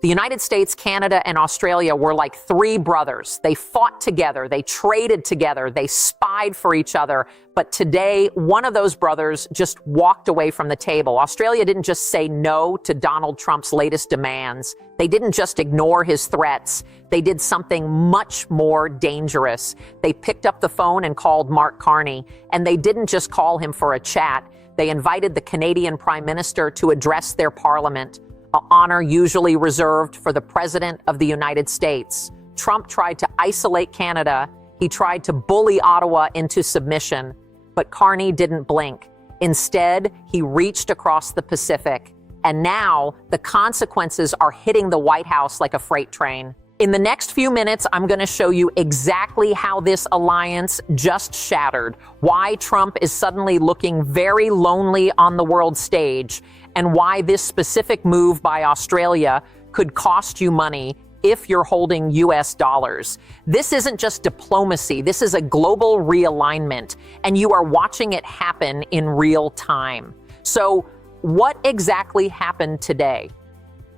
The United States, Canada, and Australia were like three brothers. They fought together, they traded together, they spied for each other. But today, one of those brothers just walked away from the table. Australia didn't just say no to Donald Trump's latest demands. They didn't just ignore his threats. They did something much more dangerous. They picked up the phone and called Mark Carney, and they didn't just call him for a chat. They invited the Canadian Prime Minister to address their parliament, an honor usually reserved for the President of the United States. Trump tried to isolate Canada. He tried to bully Ottawa into submission, but Carney didn't blink. Instead, he reached across the Pacific, and now the consequences are hitting the White House like a freight train. In the next few minutes, I'm going to show you exactly how this alliance just shattered, why Trump is suddenly looking very lonely on the world stage, and why this specific move by Australia could cost you money if you're holding US dollars. This isn't just diplomacy, this is a global realignment, and you are watching it happen in real time. So, what exactly happened today?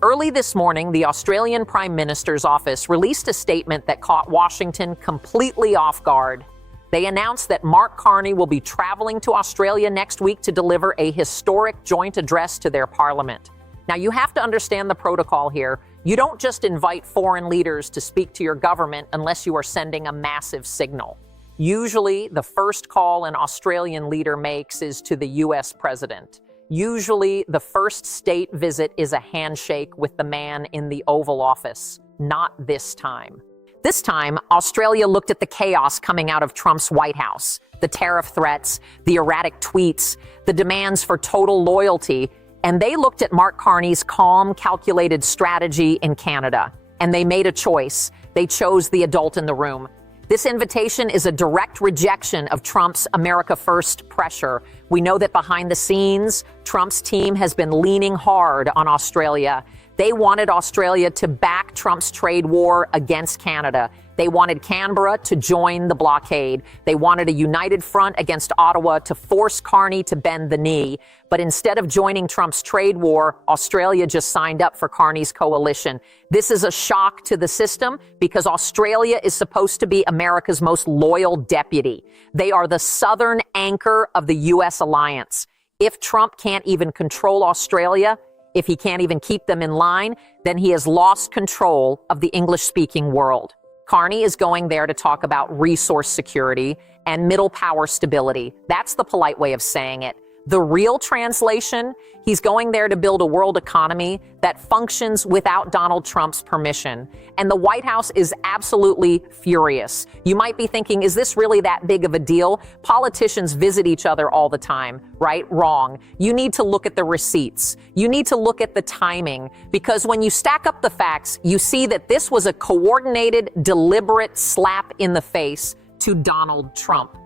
Early this morning, the Australian Prime Minister's office released a statement that caught Washington completely off guard. They announced that Mark Carney will be traveling to Australia next week to deliver a historic joint address to their parliament. Now, you have to understand the protocol here. You don't just invite foreign leaders to speak to your government unless you are sending a massive signal. Usually, the first call an Australian leader makes is to the US president. Usually, the first state visit is a handshake with the man in the Oval Office. Not this time. This time, Australia looked at the chaos coming out of Trump's White House, the tariff threats, the erratic tweets, the demands for total loyalty, and they looked at Mark Carney's calm, calculated strategy in Canada. And they made a choice. They chose the adult in the room. This invitation is a direct rejection of Trump's America First pressure. We know that behind the scenes, Trump's team has been leaning hard on Australia. They wanted Australia to back Trump's trade war against Canada. They wanted Canberra to join the blockade. They wanted a united front against Ottawa to force Carney to bend the knee. But instead of joining Trump's trade war, Australia just signed up for Carney's coalition. This is a shock to the system because Australia is supposed to be America's most loyal deputy. They are the southern anchor of the U.S. alliance. If Trump can't even control Australia, if he can't even keep them in line, then he has lost control of the English-speaking world. Carney is going there to talk about resource security and middle power stability. That's the polite way of saying it. The real translation, he's going there to build a world economy that functions without Donald Trump's permission. And the White House is absolutely furious. You might be thinking, is this really that big of a deal? Politicians visit each other all the time, right? Wrong. You need to look at the receipts. You need to look at the timing, because when you stack up the facts, you see that this was a coordinated, deliberate slap in the face to Donald Trump.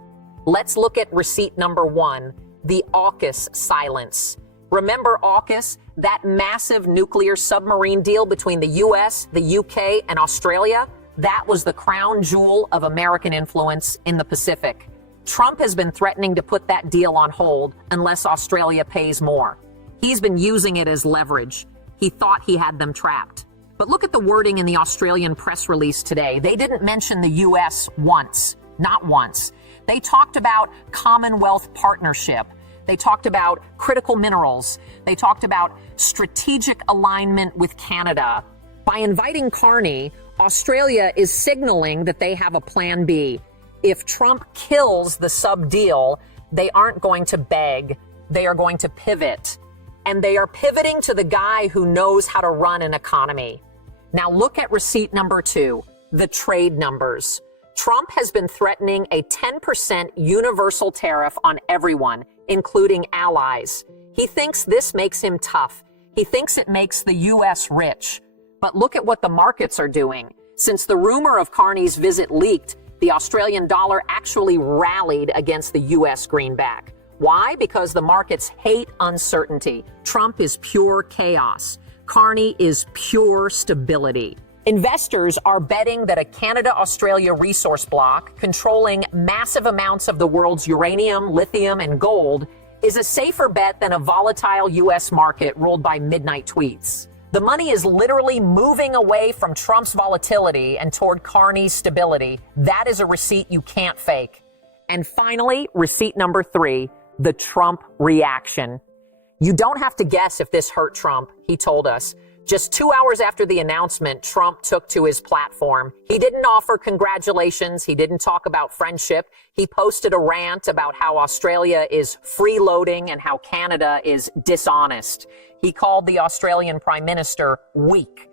Let's look at receipt number one. The AUKUS silence. Remember AUKUS, that massive nuclear submarine deal between the US, the UK, and Australia? That was the crown jewel of American influence in the Pacific. Trump has been threatening to put that deal on hold unless Australia pays more. He's been using it as leverage. He thought he had them trapped. But look at the wording in the Australian press release today. They didn't mention the US once. Not once. They talked about Commonwealth partnership. They talked about critical minerals. They talked about strategic alignment with Canada. By inviting Carney, Australia is signaling that they have a plan B. If Trump kills the sub deal, they aren't going to beg. They are going to pivot. And they are pivoting to the guy who knows how to run an economy. Now look at receipt number two, the trade numbers. Trump has been threatening a 10% universal tariff on everyone, including allies. He thinks this makes him tough. He thinks it makes the U.S. rich. But look at what the markets are doing. Since the rumor of Carney's visit leaked, the Australian dollar actually rallied against the U.S. greenback. Why? Because the markets hate uncertainty. Trump is pure chaos. Carney is pure stability. Investors are betting that a Canada-Australia resource block controlling massive amounts of the world's uranium, lithium, and gold is a safer bet than a volatile U.S. market ruled by midnight tweets. The money is literally moving away from Trump's volatility and toward Carney's stability. That is a receipt you can't fake. And finally, receipt number 3, the Trump reaction. You don't have to guess if this hurt Trump, he told us. Just 2 hours after the announcement, Trump took to his platform. He didn't offer congratulations. He didn't talk about friendship. He posted a rant about how Australia is freeloading and how Canada is dishonest. He called the Australian Prime Minister weak.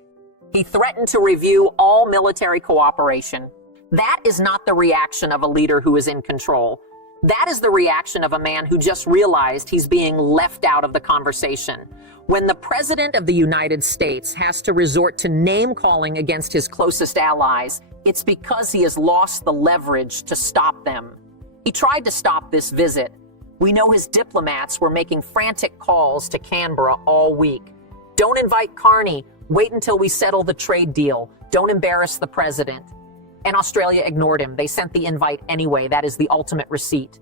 He threatened to review all military cooperation. That is not the reaction of a leader who is in control. That is the reaction of a man who just realized he's being left out of the conversation. When the President of the United States has to resort to name-calling against his closest allies, it's because he has lost the leverage to stop them. He tried to stop this visit. We know his diplomats were making frantic calls to Canberra all week. Don't invite Carney. Wait until we settle the trade deal. Don't embarrass the president. And Australia ignored him. They sent the invite anyway. That is the ultimate receipt.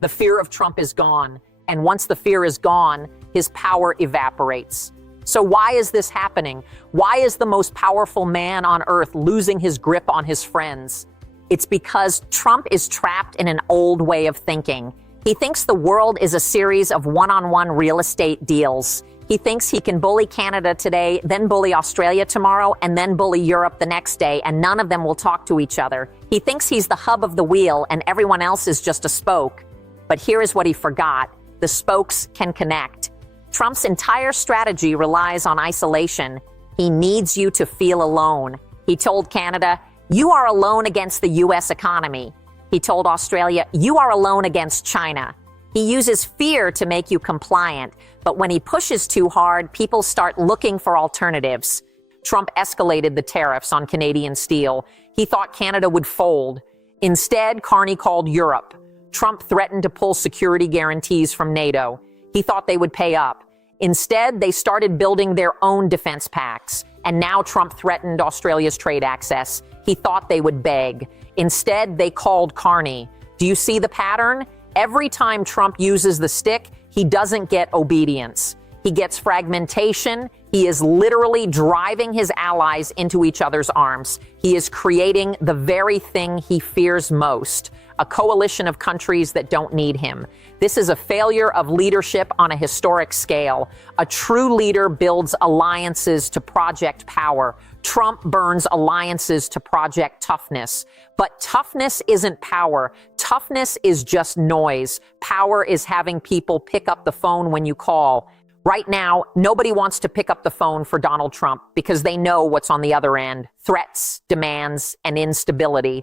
The fear of Trump is gone. And once the fear is gone, his power evaporates. So why is this happening? Why is the most powerful man on earth losing his grip on his friends? It's because Trump is trapped in an old way of thinking. He thinks the world is a series of one-on-one real estate deals. He thinks he can bully Canada today, then bully Australia tomorrow, and then bully Europe the next day, and none of them will talk to each other. He thinks he's the hub of the wheel, and everyone else is just a spoke. But here is what he forgot. The spokes can connect. Trump's entire strategy relies on isolation. He needs you to feel alone. He told Canada, "You are alone against the U.S. economy." He told Australia, "You are alone against China." He uses fear to make you compliant, but when he pushes too hard, people start looking for alternatives. Trump escalated the tariffs on Canadian steel. He thought Canada would fold. Instead, Carney called Europe. Trump threatened to pull security guarantees from NATO. He thought they would pay up. Instead, they started building their own defense pacts. And now Trump threatened Australia's trade access. He thought they would beg. Instead, they called Carney. Do you see the pattern? Every time Trump uses the stick, he doesn't get obedience. He gets fragmentation. He is literally driving his allies into each other's arms. He is creating the very thing he fears most, a coalition of countries that don't need him. This is a failure of leadership on a historic scale. A true leader builds alliances to project power. Trump burns alliances to project toughness. But toughness isn't power. Toughness is just noise. Power is having people pick up the phone when you call. Right now, nobody wants to pick up the phone for Donald Trump because they know what's on the other end: threats, demands, and instability.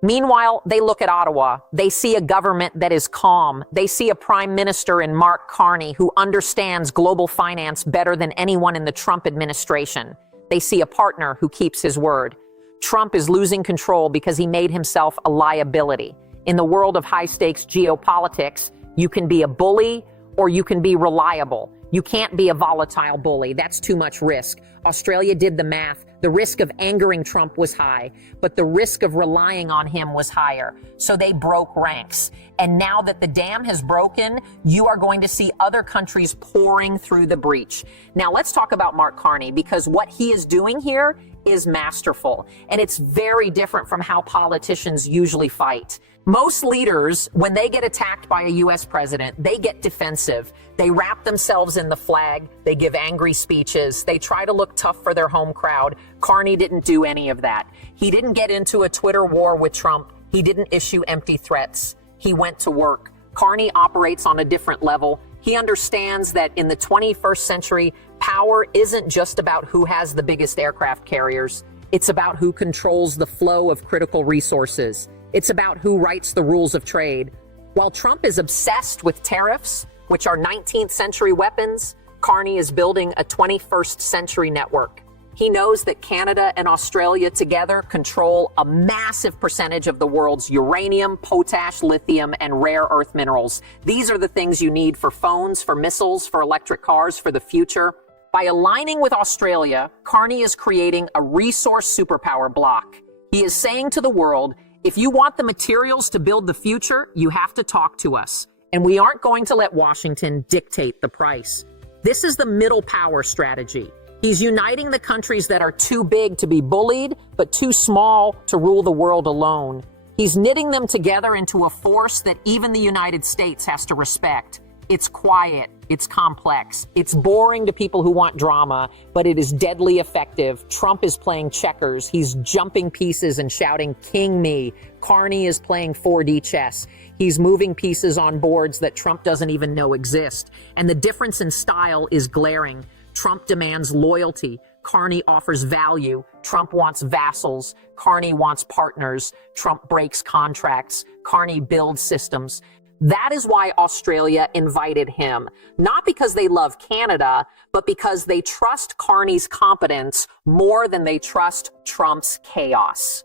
Meanwhile, they look at Ottawa. They see a government that is calm. They see a prime minister in Mark Carney who understands global finance better than anyone in the Trump administration. They see a partner who keeps his word. Trump is losing control because he made himself a liability. In the world of high-stakes geopolitics, you can be a bully or you can be reliable. You can't be a volatile bully. That's too much risk. Australia did the math. The risk of angering Trump was high, but the risk of relying on him was higher. So they broke ranks. And now that the dam has broken, you are going to see other countries pouring through the breach. Now let's talk about Mark Carney, because what he is doing here is masterful. And it's very different from how politicians usually fight. Most leaders, when they get attacked by a U.S. president, they get defensive. They wrap themselves in the flag. They give angry speeches. They try to look tough for their home crowd. Carney didn't do any of that. He didn't get into a Twitter war with Trump. He didn't issue empty threats. He went to work. Carney operates on a different level. He understands that in the 21st century, power isn't just about who has the biggest aircraft carriers. It's about who controls the flow of critical resources. It's about who writes the rules of trade. While Trump is obsessed with tariffs, which are 19th century weapons, Carney is building a 21st century network. He knows that Canada and Australia together control a massive percentage of the world's uranium, potash, lithium, and rare earth minerals. These are the things you need for phones, for missiles, for electric cars, for the future. By aligning with Australia, Carney is creating a resource superpower bloc. He is saying to the world, if you want the materials to build the future, you have to talk to us. And we aren't going to let Washington dictate the price. This is the middle power strategy. He's uniting the countries that are too big to be bullied, but too small to rule the world alone. He's knitting them together into a force that even the United States has to respect. It's quiet, it's complex, it's boring to people who want drama, but it is deadly effective. Trump is playing checkers. He's jumping pieces and shouting, "King me." Carney is playing 4D chess. He's moving pieces on boards that Trump doesn't even know exist. And the difference in style is glaring. Trump demands loyalty. Carney offers value. Trump wants vassals. Carney wants partners. Trump breaks contracts. Carney builds systems. That is why Australia invited him, not because they love Canada, but because they trust Carney's competence more than they trust Trump's chaos.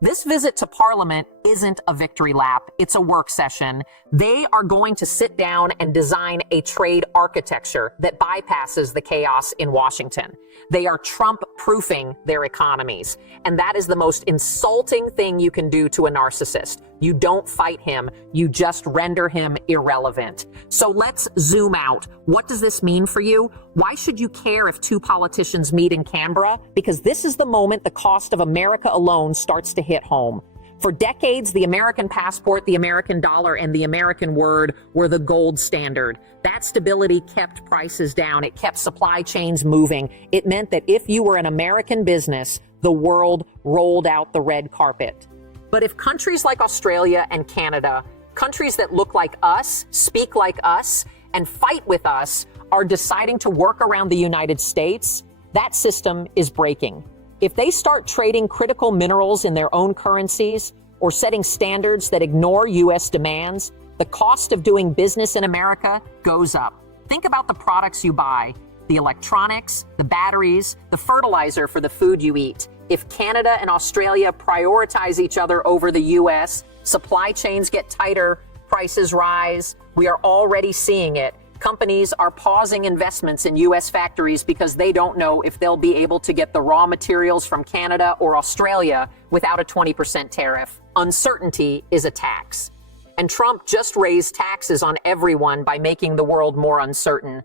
This visit to Parliament isn't a victory lap, it's a work session. They are going to sit down and design a trade architecture that bypasses the chaos in Washington. They are Trump-proofing their economies, and that is the most insulting thing you can do to a narcissist. You don't fight him, you just render him irrelevant. So let's zoom out. What does this mean for you? Why should you care if two politicians meet in Canberra? Because this is the moment the cost of America alone starts to hit home. For decades, the American passport, the American dollar, and the American word were the gold standard. That stability kept prices down. It kept supply chains moving. It meant that if you were an American business, the world rolled out the red carpet. But if countries like Australia and Canada, countries that look like us, speak like us, and fight with us, are deciding to work around the United States, that system is breaking. If they start trading critical minerals in their own currencies or setting standards that ignore U.S. demands, the cost of doing business in America goes up. Think about the products you buy, the electronics, the batteries, the fertilizer for the food you eat. If Canada and Australia prioritize each other over the U.S., supply chains get tighter, prices rise. We are already seeing it. Companies are pausing investments in U.S. factories because they don't know if they'll be able to get the raw materials from Canada or Australia without a 20% tariff. Uncertainty is a tax. And Trump just raised taxes on everyone by making the world more uncertain.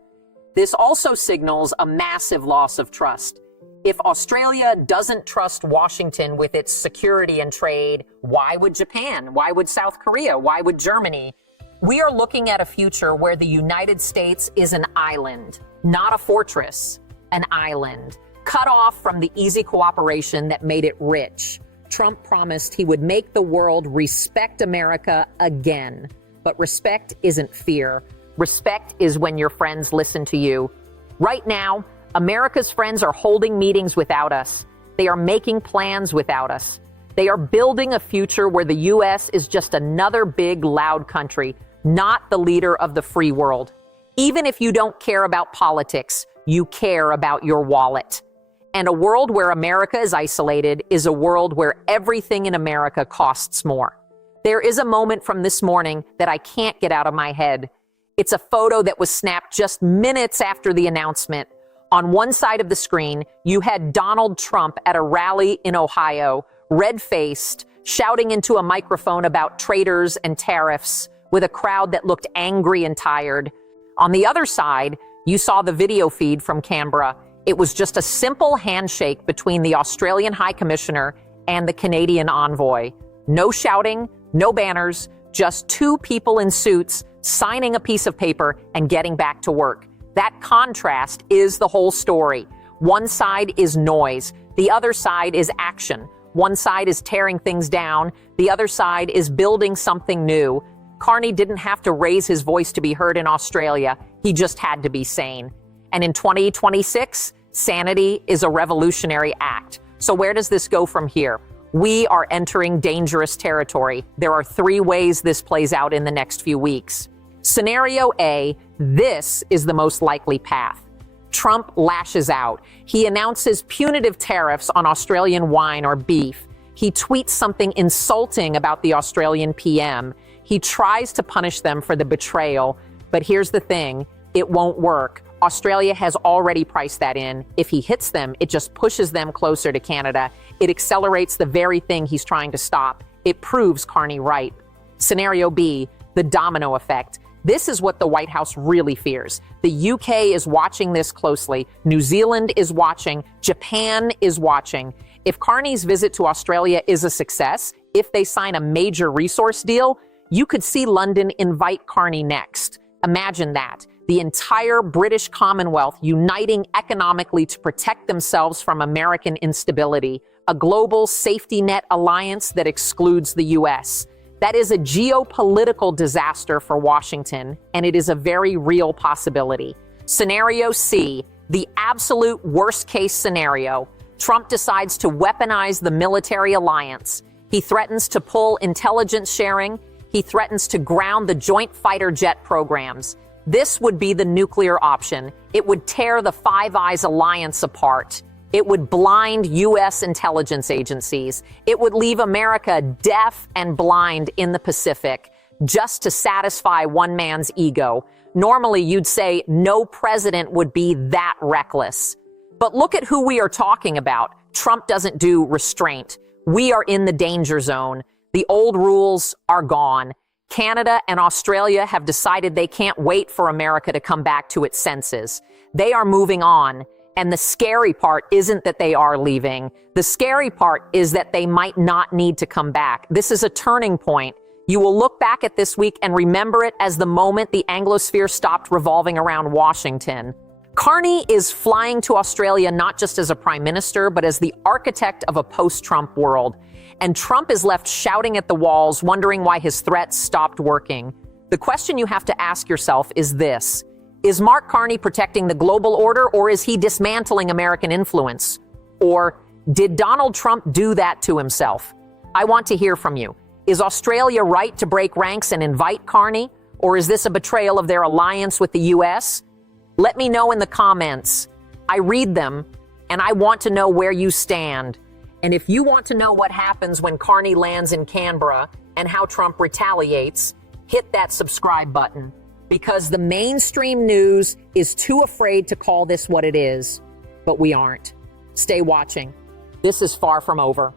This also signals a massive loss of trust. If Australia doesn't trust Washington with its security and trade, why would Japan? Why would South Korea? Why would Germany? We are looking at a future where the United States is an island, not a fortress, an island, cut off from the easy cooperation that made it rich. Trump promised he would make the world respect America again. But respect isn't fear. Respect is when your friends listen to you. Right now, America's friends are holding meetings without us. They are making plans without us. They are building a future where the U.S. is just another big, loud country, not the leader of the free world. Even if you don't care about politics, you care about your wallet. And a world where America is isolated is a world where everything in America costs more. There is a moment from this morning that I can't get out of my head. It's a photo that was snapped just minutes after the announcement. On one side of the screen, you had Donald Trump at a rally in Ohio, red-faced, shouting into a microphone about traders and tariffs, with a crowd that looked angry and tired. On the other side, you saw the video feed from Canberra. It was just a simple handshake between the Australian High Commissioner and the Canadian envoy. No shouting, no banners, just two people in suits signing a piece of paper and getting back to work. That contrast is the whole story. One side is noise. The other side is action. One side is tearing things down. The other side is building something new. Carney didn't have to raise his voice to be heard in Australia. He just had to be sane. And in 2026, sanity is a revolutionary act. So where does this go from here? We are entering dangerous territory. There are three ways this plays out in the next few weeks. Scenario A, this is the most likely path. Trump lashes out. He announces punitive tariffs on Australian wine or beef. He tweets something insulting about the Australian PM. He tries to punish them for the betrayal, but here's the thing, it won't work. Australia has already priced that in. If he hits them, it just pushes them closer to Canada. It accelerates the very thing he's trying to stop. It proves Carney right. Scenario B, the domino effect. This is what the White House really fears. The UK is watching this closely. New Zealand is watching. Japan is watching. If Carney's visit to Australia is a success, if they sign a major resource deal, you could see London invite Carney next. Imagine that. The entire British Commonwealth uniting economically to protect themselves from American instability. A global safety net alliance that excludes the US. That is a geopolitical disaster for Washington, and it is a very real possibility. Scenario C, the absolute worst-case scenario. Trump decides to weaponize the military alliance. He threatens to pull intelligence sharing. He threatens to ground the joint fighter jet programs. This would be the nuclear option. It would tear the Five Eyes alliance apart. It would blind U.S. intelligence agencies. It would leave America deaf and blind in the Pacific just to satisfy one man's ego. Normally, you'd say no president would be that reckless. But look at who we are talking about. Trump doesn't do restraint. We are in the danger zone. The old rules are gone. Canada and Australia have decided they can't wait for America to come back to its senses. They are moving on. And the scary part isn't that they are leaving. The scary part is that they might not need to come back. This is a turning point. You will look back at this week and remember it as the moment the Anglosphere stopped revolving around Washington. Carney is flying to Australia not just as a prime minister, but as the architect of a post-Trump world. And Trump is left shouting at the walls, wondering why his threats stopped working. The question you have to ask yourself is this. Is Mark Carney protecting the global order, or is he dismantling American influence? Or did Donald Trump do that to himself? I want to hear from you. Is Australia right to break ranks and invite Carney? Or is this a betrayal of their alliance with the U.S.? Let me know in the comments. I read them, and I want to know where you stand. And if you want to know what happens when Carney lands in Canberra and how Trump retaliates, hit that subscribe button. Because the mainstream news is too afraid to call this what it is. But we aren't. Stay watching. This is far from over.